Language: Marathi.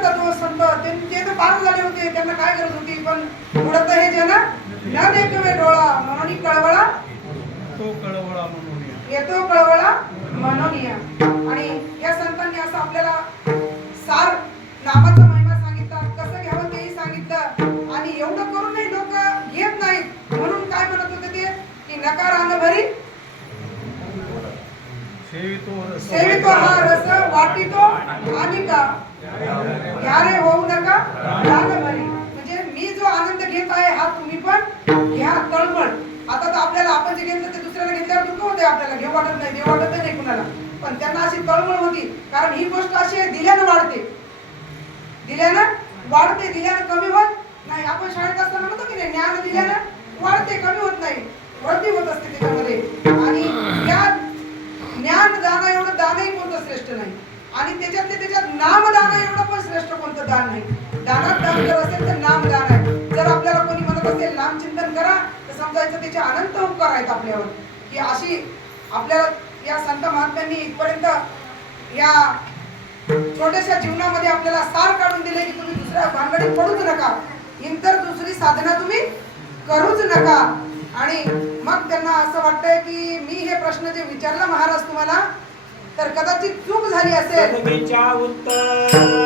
करतात तो संत, ते तर पार झाले होते, त्यांना काय गरज होती. पण उडत हे जन न देखवे डोळा म्हणून कळवळा तो कळवळा म्हणून येतो कळवळा म्हणून या. आणि या संतांनी असं आपल्याला सार नामाचा महिमा सांगितला, कसं घ्यावं तेही सांगितलं. आणि एवढं करूनही लोक घेत नाहीत. म्हणून काय म्हणत होते ते की नकारानं भरी सेवितो हा रस वाटितो आणि का घ्यारे होऊ नका दान भरी. म्हणजे मी जो आनंद घेत आहे हा तुम्ही पण घ्या तळमळ. आता तर आपल्याला आपण जे घेतलं ते दुसऱ्याला घेतल्यावर दुःख होते, आपल्याला घेऊ वाटत नाही, देऊ वाटत नाही कुणाला. पण त्यांना अशी तळमळ होती, कारण ही गोष्ट अशी आहे, दिल्यानं वाढते, दिल्यानं वाढते, दिल्यानं कमी होत नाही. आपण शाळेत असताना म्हणतो की नाही, ज्ञान दिल्यानं वाढते, कमी होत नाही, वृद्धी होत असते त्याच्यामध्ये. आणि या ज्ञान एवढं दानही कोणतं श्रेष्ठ नाही. आणि त्याच्यात नामदान एवढं पण श्रेष्ठ कोणतं दान नाही. दानात दान जर असेल तर नामदान आहे. जर आपल्याला कोणी म्हणत असेल नामचिंतन करा, तर समजायचं त्याचे अनंत उपकार आहेत आपल्यावर. की अशी आपल्याला या संत महात्म्यांनी इथपर्यंत या छोट्याशा जीवनामध्ये आपल्याला सार काढून दिले की तुम्ही दुसऱ्या भानगडीत पडूच नका, इतर दुसरी साधना तुम्ही करूच नका. आणि मग त्यांना असं वाटतंय की मी हे प्रश्न जे विचारला महाराज तुम्हाला, तर कदाचित चूक झाली असेल. उत्तर